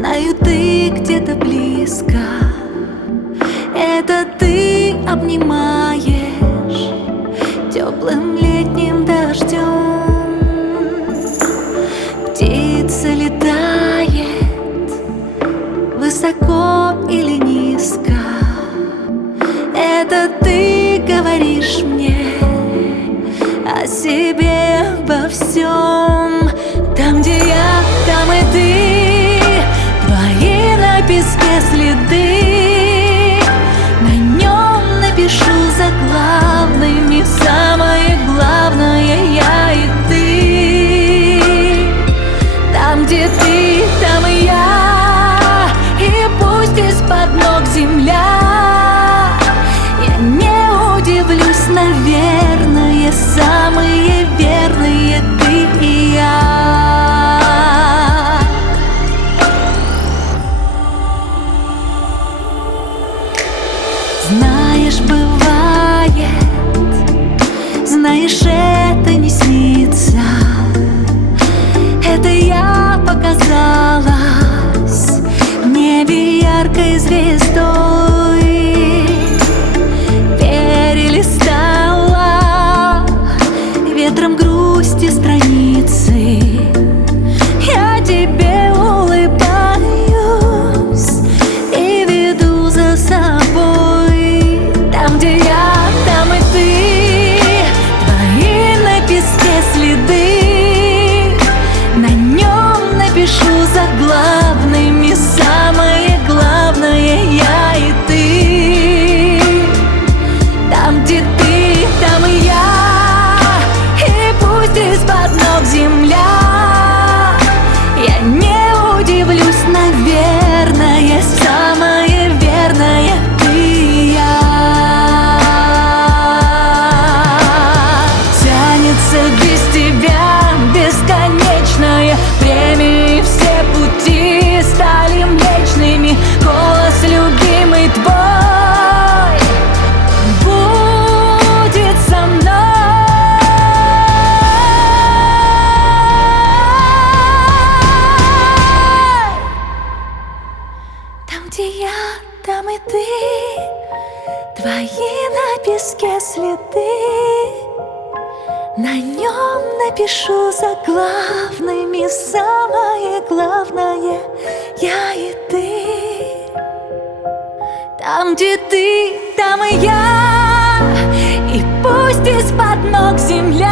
Знаю, ты где-то близко. Это ты обнимаешь теплым летним дождем. Птица летает высоко или низко. Это ты говоришь мне о себе, обо всем. Там, где я, там и ты. Твои на песке следы. На нем напишу заглавными самое главное: я и ты. Там, где ты, там и я. И пусть из-под ног земля. Я не удивлюсь, наверное, самые верные ты и я. Знаешь, бывает, знаешь, это не снится. Это я показалась в небе яркой звездой. Перелистала ветром грусти страницы. Я тебе улыбаюсь и веду за собой. Там, где я, там и ты. Твои на песке следы. На нем напишу заглавными самое главное: я и ты. Там, где ты, там и я. И пусть из-под ног земля. Я не удивлюсь, наверное, самое верное ты и я. Тянется без тебя бесконечное время, и все пути стали млечными. Голос любимый твой будет со мной. Там, где я, там и ты. Твои на песке следы. На нем напишу заглавными самое главное: я и ты. Там, где ты, там и я. И пусть из-под ног земля.